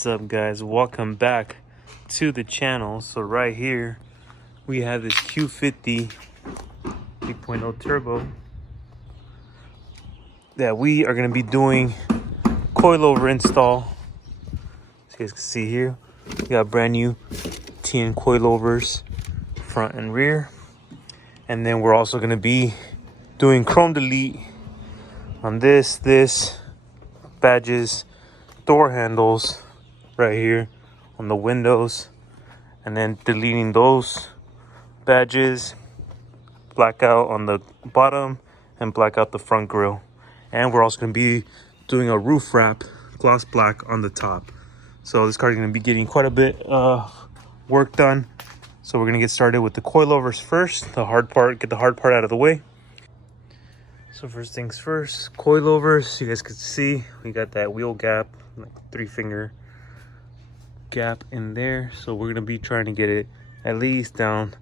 What's up, guys? Welcome back to the channel. So right here we have this Q50 3.0 turbo that we are going to be doing coilover install. As you guys can see here, we got brand new TN coilovers front and rear, and then we're also going to be doing chrome delete on this badges, door handles right here on the windows, and then deleting those badges, blackout on the bottom and black out the front grille. And we're also going to be doing a roof wrap, gloss black on the top. So this car is going to be getting quite a bit work done. So we're going to get started with the coilovers first, the hard part, get the hard part out of the way. So first things first, coilovers. You guys can see we got that wheel gap, like 3-finger gap in there. So we're gonna be trying to get it at least down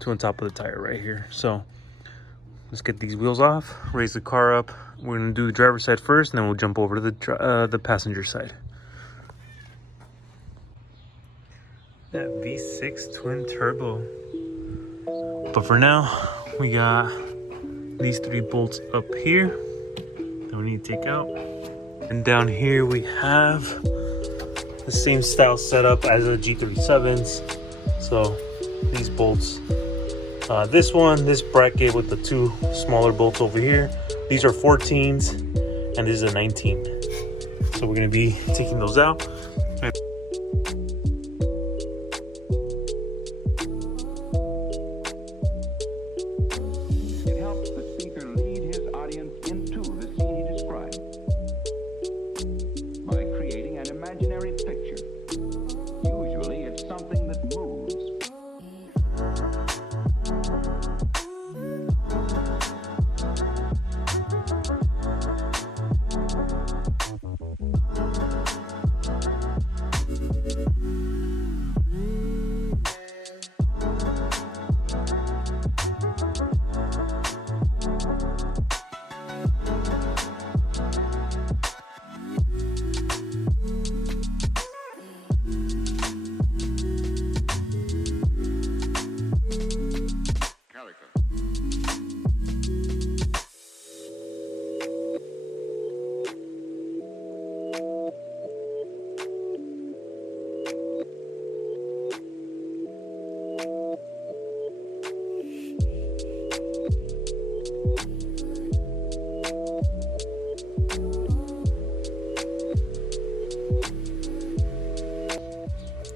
to on top of the tire right here. So let's get these wheels off, raise the car up. We're gonna do the driver's side first, and then we'll jump over to the passenger side. That V6 twin turbo. But for now, we got these 3 bolts up here that we need to take out, and down here we have the same style setup as the G37s. So these bolts, this bracket with the 2 smaller bolts over here, these are 14s and this is a 19. So we're going to be taking those out.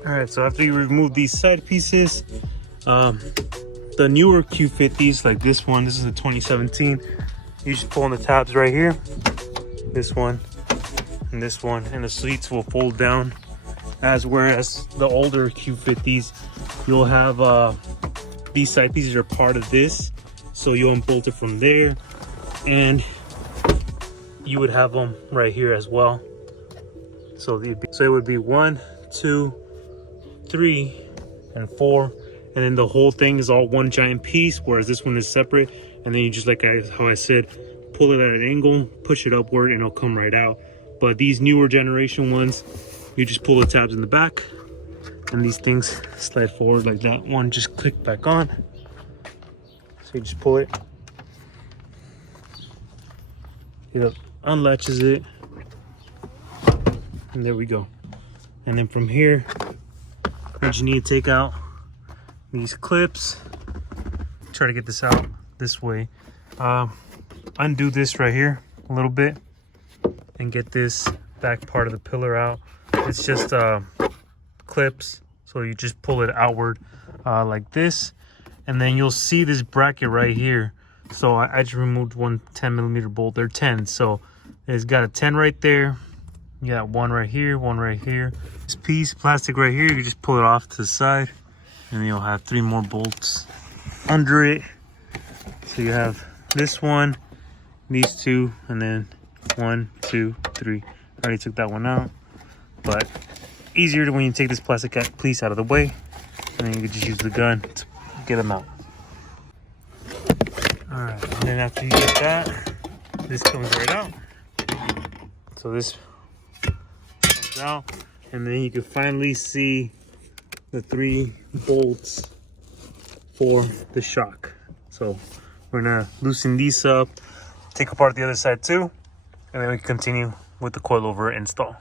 All right, so after you remove these side pieces, the newer Q50s like this one, this is a 2017, you just pull on the tabs right here, this one, and the seats will fold down, whereas the older Q50s, you'll have these side pieces are part of this, so you unbolt it from there, and you would have them right here as well. So it would be 1, 2, 3, and 4, and then the whole thing is all one giant piece, whereas this one is separate. And then you just, how I said, pull it at an angle, push it upward, and it'll come right out. But these newer generation ones, you just pull the tabs in the back, and these things slide forward like that. One just click back on, so you just pull it, it unlatches it, and there we go. And then from here, you just need to take out these clips. Try to get this out this way. Undo this right here a little bit and get this back part of the pillar out. It's just clips, so you just pull it outward like this, and then you'll see this bracket right here. So I just removed one 10mm bolt. They're 10, so it's got a 10 right there. You got one right here, one right here. This piece plastic right here, you just pull it off to the side, and then you'll have 3 more bolts under it. So you have this one, these 2, and then 1, 2, 3. I already took that one out, but easier when you take this plastic piece out of the way, and then you can just use the gun to get them out. All right, and then after you get that, this comes right out. So this comes out. And then you can finally see the 3 bolts for the shock. So we're gonna loosen these up, take apart the other side too, and then we can continue with the coilover install.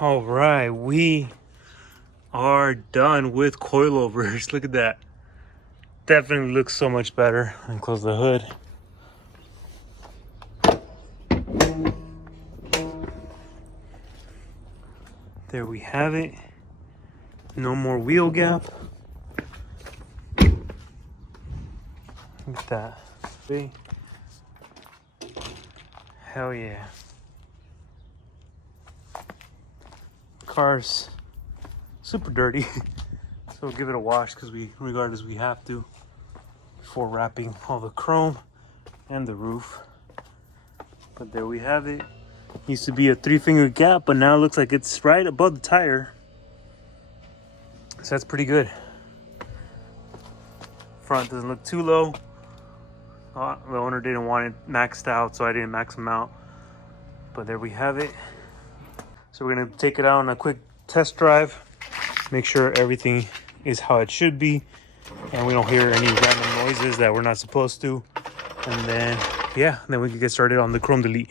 All right, we are done with coilovers. Look at that. Definitely looks so much better. And close the hood. There we have it. No more wheel gap. Look at that. See? Hell yeah. Car's super dirty. So we'll give it a wash because regardless we have to before wrapping all the chrome and the roof. But there we have it. Used to be a 3-finger gap, but now it looks like it's right above the tire. So that's pretty good. Front doesn't look too low. The owner didn't want it maxed out, so I didn't max them out. But there we have it. So we're gonna take it out on a quick test drive, make sure everything is how it should be, and we don't hear any random noises that we're not supposed to. And then, yeah, then we can get started on the chrome delete.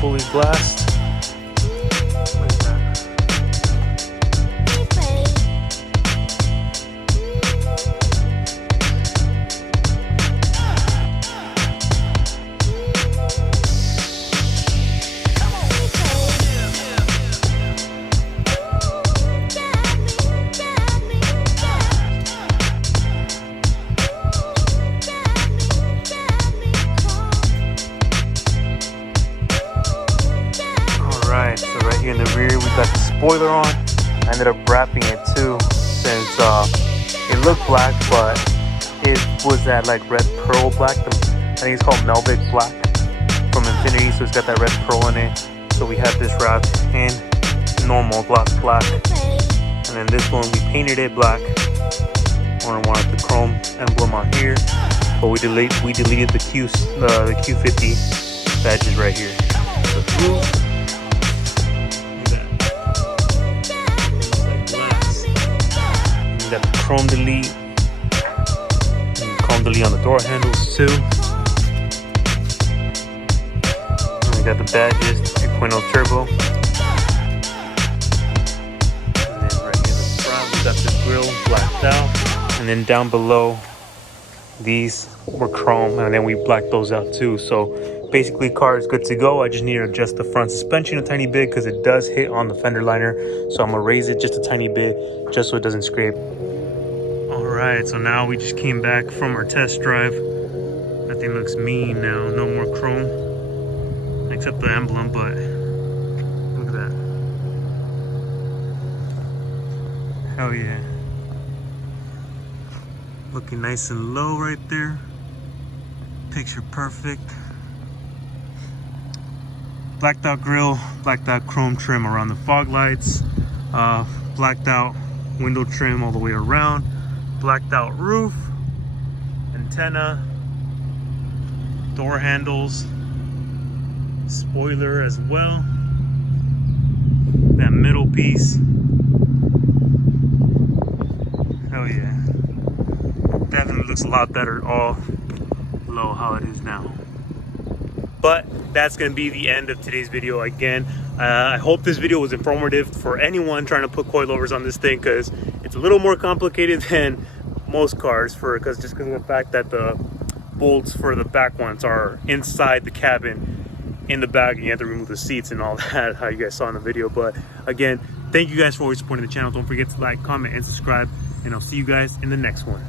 Fully glassed. Look at that. So right here in the rear, we got the spoiler on. I ended up wrapping it too, since it looked black, but it was that like red pearl black. I think it's called Melvic black from Infinity, so it's got that red pearl in it. So we had this wrapped in normal gloss black, and then this one we painted it black. Owner wanted the chrome emblem on here, but we deleted the Q50 badges right here. The blue. We got the chrome delete. And chrome delete on the door handles too. And we got the badges, 3.0 turbo. And then right here in the front, we got the grill blacked out. And then down below, these were chrome, and then we blacked those out too. So basically, car is good to go. I just need to adjust the front suspension a tiny bit because it does hit on the fender liner. So I'm gonna raise it just a tiny bit, just so it doesn't scrape. All right, so now we just came back from our test drive. That thing looks mean now. No more chrome, except the emblem, but look at that. Hell yeah. Looking nice and low right there. Picture perfect. Blacked out grill, blacked out chrome trim around the fog lights, blacked out window trim all the way around, blacked out roof, antenna, door handles, spoiler as well. That middle piece. Hell yeah. Definitely looks a lot better all low how it is now. But that's going to be the end of today's video. Again, I hope this video was informative for anyone trying to put coilovers on this thing, because it's a little more complicated than most cars, just because of the fact that the bolts for the back ones are inside the cabin in the back, and you have to remove the seats and all that, how you guys saw in the video. But again, thank you guys for always supporting the channel. Don't forget to like, comment, and subscribe, and I'll see you guys in the next one.